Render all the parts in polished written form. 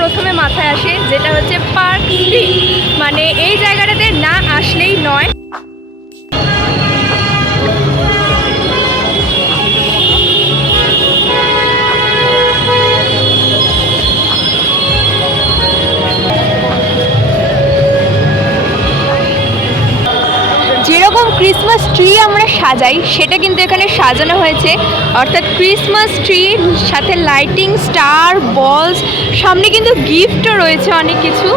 প্রথমে মাথায় আসে, যেটা হচ্ছে পার্ক স্ট্রিট। মানে এই জায়গাটাতে না আসলেই নয়। যেরকম ক্রিসমাস ট্রি আমরা সাজাই সেটা কিন্তু এখানে সাজানো হয়েছে, অর্থাৎ ক্রিসমাস ট্রির সাথে লাইটিং, স্টার, বলস, সামনে কিন্তু গিফটও রয়েছে অনেক কিছু,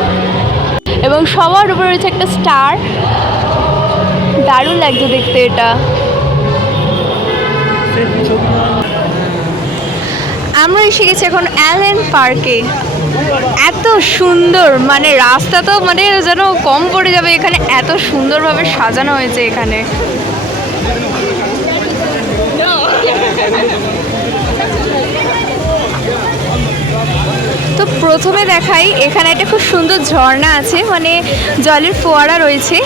এবং সবার উপরে রয়েছে একটা স্টার। দারুণ লাগছে দেখতে এটা। আমরা এসে গেছি এখন অ্যালেন পার্কে। এত সুন্দর, মানে রাস্তা তো মানে যেন কম পড়ে যাবে, এখানে এত সুন্দরভাবে সাজানো হয়েছে এখানে। তো প্রথমে দেখাই, এখানে একটা খুব সুন্দর ঝর্ণা আছে, মানে জলের ফোয়ারা রয়েছে,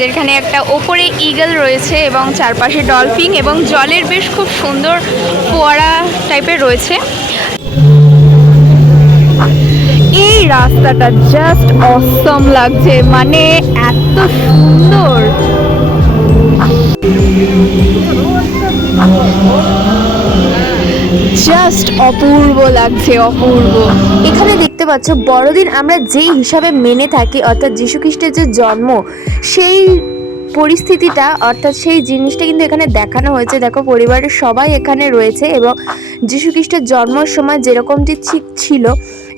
যেখানে একটা ওপরে ঈগল রয়েছে এবং চারপাশে ডলফিন, এবং জলের বেশ খুব সুন্দর ফোয়ারা টাইপের রয়েছে। এই রাস্তাটা জাস্ট অসম লাগছে, মানে এত সুন্দর। জাস্ট অপূর্ব লাগছে, অপূর্ব। এখানে দেখতে পাচ্ছ বড়দিন আমরা যেই হিসাবে মেনে থাকি, অর্থাৎ যীশু খ্রিস্টের যে জন্ম, সেই পরিস্থিতিটা অর্থাৎ সেই জিনিসটা কিন্তু এখানে দেখানো হয়েছে। দেখো পরিবারের সবাই এখানে রয়েছে এবং যীশু খ্রিস্টের জন্মের সময় যেরকমটি ঠিক ছিল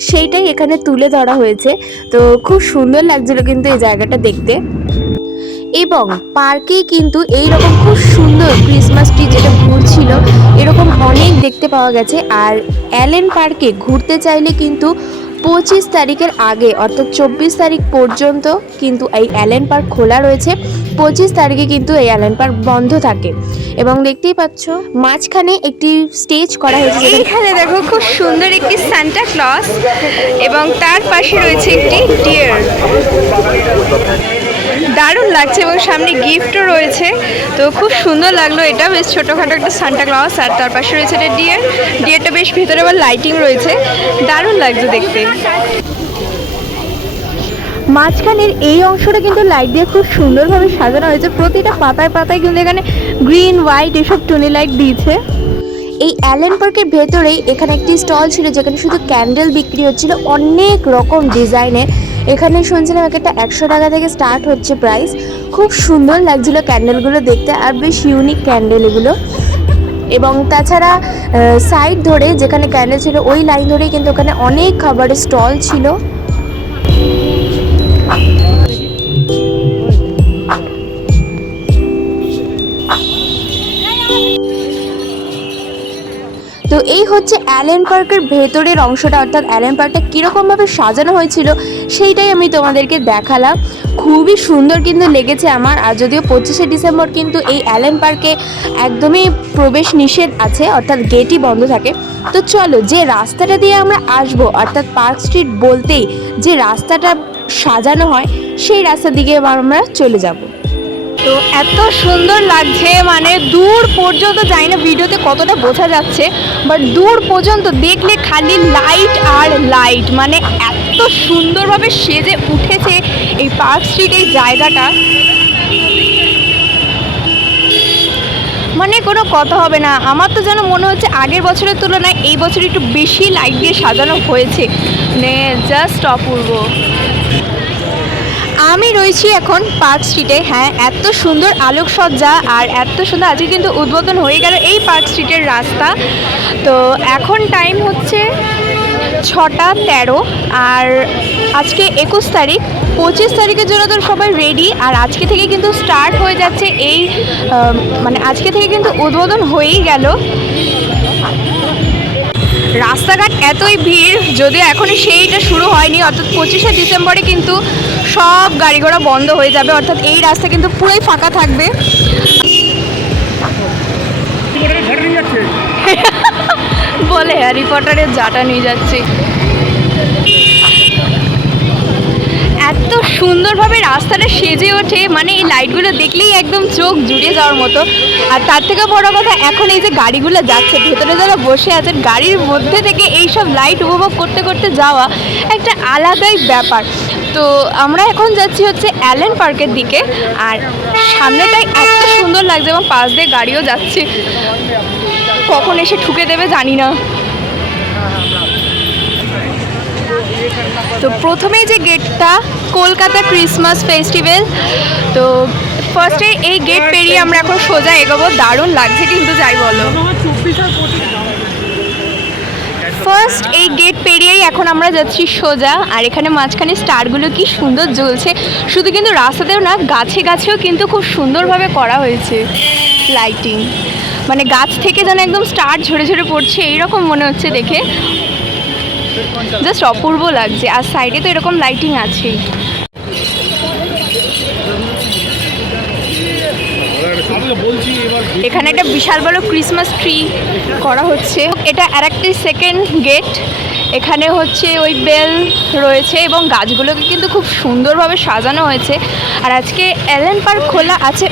সেইটাই এখানে তুলে ধরা হয়েছে। তো খুব সুন্দর লাগছিল কিন্তু এই জায়গাটা দেখতে। এবং পার্কে কিন্তু এইরকম খুব সুন্দর ক্রিসমাস ট্রি যেটা ঘুরছিল এরকম অনেক দেখতে পাওয়া গেছে। আর অ্যালেন পার্কে ঘুরতে চাইলে কিন্তু 25 তারিখের আগে অর্থাৎ 24 তারিখ পর্যন্ত কিন্তু এই অ্যালেন পার্ক খোলা রয়েছে। 25 তারিখে কিন্তু এই অ্যালেন পার্ক বন্ধ থাকে। এবং দেখতেই পাচ্ছ মাঝখানে একটি স্টেজ করা হয়েছে। এইখানে দেখো খুব সুন্দর একটি সান্টা ক্লজ এবং তার পাশে রয়েছে একটি ডিয়ার। দারুণ লাগছে এবং সামনে গিফটও রয়েছে। তো খুব সুন্দর লাগলো, এটা বেশ ছোটোখাটো একটা সান্টা ক্লজ, আর তার পাশে রয়েছে একটা ডিয়ার। ডিয়ারটা বেশ ভেতরে আবার লাইটিং রয়েছে, দারুণ লাগছে দেখতে। মাঝখানের এই অংশটা কিন্তু লাইট দিয়ে খুব সুন্দরভাবে সাজানো হয়েছে। প্রতিটা পাতায় পাতায় কিন্তু এখানে গ্রিন, হোয়াইট এসব টুনি লাইট দিয়েছে। এই অ্যালেন পার্কের ভেতরেই এখানে একটি স্টল ছিল যেখানে শুধু ক্যান্ডেল বিক্রি হচ্ছিল অনেক রকম ডিজাইনের। এখানে শুনছিলাম একটা 100 টাকা থেকে স্টার্ট হচ্ছে প্রাইস। খুব সুন্দর লাগছিল ক্যান্ডেলগুলো দেখতে, আর বেশ ইউনিক ক্যান্ডেল এগুলো। এবং তাছাড়া সাইড ধরে যেখানে ক্যান্ডেল ছিল ওই লাইন ধরেই কিন্তু ওখানে অনেক খাবারের স্টল ছিল। তো এই হচ্ছে অ্যালেন পার্কের ভেতরের অংশটা, অর্থাৎ অ্যালেন পার্কটা কীরকমভাবে সাজানো হয়েছিল সেইটাই আমি তোমাদেরকে দেখালাম। খুবই সুন্দর কিন্তু লেগেছে আমার। আর যদিও 25শে ডিসেম্বর কিন্তু এই অ্যালেন পার্কে একদমই প্রবেশ নিষেধ আছে, অর্থাৎ গেটই বন্ধ থাকে। তো চলো যে রাস্তাটা দিয়ে আমরা আসবো, অর্থাৎ পার্ক স্ট্রিট বলতেই যে রাস্তাটা সাজানো হয় সেই রাস্তার দিকে আমরা চলে যাব। তো এত সুন্দর লাগছে, মানে দূর পর্যন্ত, জানি না ভিডিওতে কতটা বোঝা যাচ্ছে, বাট দূর পর্যন্ত দেখলে খালি লাইট আর লাইট, মানে এত সুন্দরভাবে সেজে উঠেছে এই পার্ক স্ট্রিট এই জায়গাটা, মানে কোনো কথা হবে না। আমার তো যেন মনে হচ্ছে আগের বছরের তুলনায় এই বছর একটু বেশি লাইট দিয়ে সাজানো হয়েছে, মানে জাস্ট অপূর্ব। আমি রয়েছি এখন পার্ক স্ট্রিটে। হ্যাঁ, এত সুন্দর আলোকসজ্জা আর এত সুন্দর, আজকে কিন্তু উদ্বোধন হয়ে গেল এই পার্ক স্ট্রিটের রাস্তা। তো এখন টাইম হচ্ছে 6টা 13, আর আজকে 21 তারিখ। 25 তারিখের জন্য তো সবাই রেডি, আর আজকে থেকে কিন্তু স্টার্ট হয়ে যাচ্ছে এই মানে আজকে থেকে কিন্তু উদ্বোধন হয়েই গেল। রাস্তাঘাট এতই ভিড়, যদিও এখনই সেইটা শুরু হয়নি, অর্থাৎ 25শে ডিসেম্বরে কিন্তু সব গাড়ি ঘোড়া বন্ধ হয়ে যাবে, অর্থাৎ এই রাস্তা কিন্তু পুরোই ফাঁকা থাকবে। বলে হ্যারি পটারের জাটা নিয়ে যাচ্ছে। এত সুন্দরভাবে রাস্তাটা সেজে ওঠে, মানে এই লাইটগুলো দেখলেই একদম চোখ জুড়িয়ে যাওয়ার মতো। আর তার থেকে বড় কথা, এখন এই যে গাড়িগুলো যাচ্ছে, ভেতরে যারা বসে আছেন গাড়ির মধ্যে থেকে এই সব লাইট উপভোগ করতে করতে যাওয়া একটা আলাদাই ব্যাপার। তো আমরা এখন যাচ্ছি হচ্ছে অ্যালেন পার্কের দিকে, আর সামনেটাই এত সুন্দর লাগছে এবং পাশ দিয়ে গাড়িও যাচ্ছে, কখন এসে ঠুকে দেবে জানি না। তো প্রথমেই যে গেটটা, কলকাতা ক্রিসমাস ফেস্টিভ্যাল। তো ফার্স্টে এই গেট পেরিয়ে আমরা এখন সোজা এগোবো। দারুণ লাগছে কিন্তু, যাই বলো। ফার্স্ট এই গেট পেরিয়েই এখন আমরা যাচ্ছি সোজা, আর এখানে মাঝখানে স্টারগুলো কি সুন্দর জ্বলছে। শুধু কিন্তু রাস্তাতেও না, গাছে গাছেও কিন্তু খুব সুন্দরভাবে করা হয়েছে লাইটিং, মানে গাছ থেকে যেন একদম স্টার ঝরে ঝরে পড়ছে এইরকম মনে হচ্ছে দেখে, জাস্ট অপূর্ব লাগছে। আর সাইডে তো এরকম লাইটিং আছেই। এখানে একটা বিশাল বড় ক্রিসমাস ট্রি করা হচ্ছে। এটা আর একটি সেকেন্ড গেট, এখানে হচ্ছে ওই বেল রয়েছে এবং গাছগুলোকে কিন্তু খুব সুন্দরভাবে সাজানো হয়েছে। আর আজকে অ্যালেন পার্ক খোলা আছে।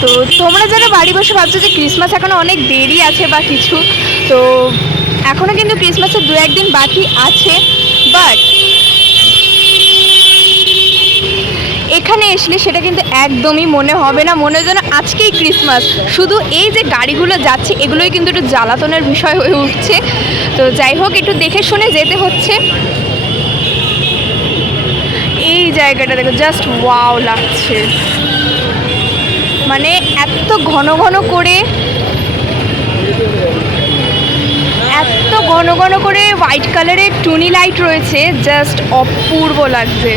তো তোমরা যারা বাড়ি বসে ভাবছো যে ক্রিসমাস এখনও অনেক দেরি আছে বা কিছু, তো এখনও কিন্তু ক্রিসমাসের 2-1 দিন বাকি আছে, বাট এখানে আসলে সেটা কিন্তু একদমই মনে হবে না, মনে হয় যেন আজকেই ক্রিসমাস। শুধু এই যে গাড়িগুলো যাচ্ছে এগুলোই কিন্তু একটু জ্বালাতনের বিষয় হয়ে উঠছে। তো যাই হোক, একটু দেখে শুনে যেতে হচ্ছে। এই জায়গাটা দেখো, জাস্ট ওয়াও লাগছে, মানে এত ঘন ঘন করে হোয়াইট কালারের টুনি লাইট রয়েছে, জাস্ট অপূর্ব লাগছে,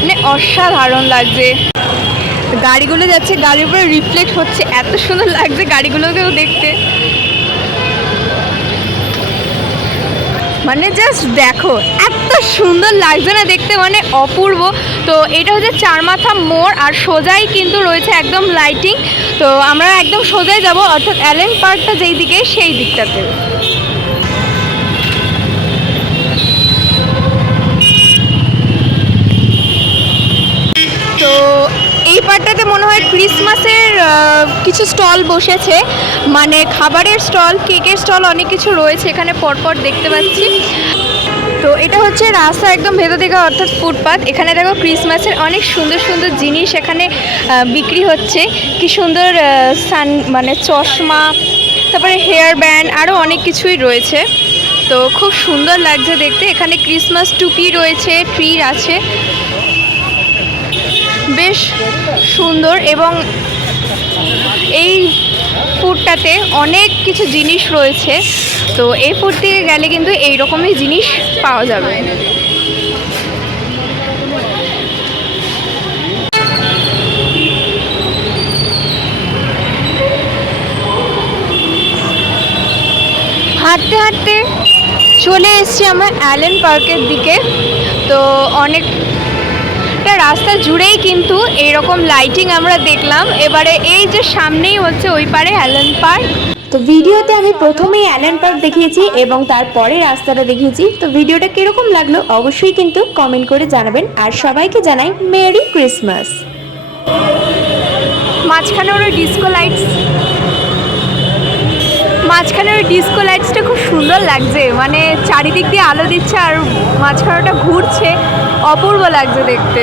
মানে অসাধারণ লাগছে। গাড়িগুলো যাচ্ছে, গাড়ির উপরে রিফ্লেক্ট হচ্ছে, এত সুন্দর লাগছে গাড়িগুলোকেও দেখতে, মানে জাস্ট দেখো এত সুন্দর লাগছে না দেখতে, মানে অপূর্ব। তো এটা হচ্ছে চারমাথা মোড়, আর সোজাই কিন্তু রয়েছে একদম লাইটিং। তো আমরা একদম সোজাই যাব, অর্থাৎ অ্যালেন পার্কটা যেই দিকে সেই দিকটাতে। তো এই পার্টটাতে মনে হয় ক্রিসমাসের কিছু স্টল বসেছে, মানে খাবারের স্টল, কেকের স্টল, অনেক কিছু রয়েছে এখানে পরপর দেখতে পাচ্ছি। তো এটা হচ্ছে রাস্তা একদম ভেতর দিকে, অর্থাৎ ফুটপাথ। এখানে দেখো ক্রিসমাসের অনেক সুন্দর সুন্দর জিনিস এখানে বিক্রি হচ্ছে, কি সুন্দর মানে চশমা, তারপরে হেয়ার ব্যান্ড, আরও অনেক কিছুই রয়েছে। তো খুব সুন্দর লাগছে দেখতে। এখানে ক্রিসমাস টুপি রয়েছে, ট্রি আছে, বেশ সুন্দর। এবং এই ফুডটাতে অনেক কিছু জিনিস রয়েছে, তো এই ফুড থেকে গেলে কিন্তু এই রকমই জিনিস পাওয়া যাবে। হাঁটতে হাঁটতে চলে এসেছি আমরা অ্যালেন পার্কের দিকে। তো অনেকটা রাস্তা জুড়েই কিন্তু এইরকম লাইটিং আমরা দেখলাম। এবারে এই যে সামনেই হচ্ছে ওই পারে অ্যালেন পার্ক। তো ভিডিওতে আমি প্রথমেই অ্যালেন পার্ক দেখিয়েছি এবং তারপরে রাস্তাটা দেখিয়েছি। তো ভিডিওটা কিরকম লাগলো অবশ্যই কিন্তু কমেন্ট করে জানাবেন, আর সবাইকে জানাই মেরি ক্রিসমাস। মাঝখানে ওই ডিস্কো লাইটসটা খুব সুন্দর লাগছে, মানে চারিদিক দিয়ে আলো দিচ্ছে আর মাঝখানেটা ঘুরছে, অপূর্ব লাগছে দেখতে।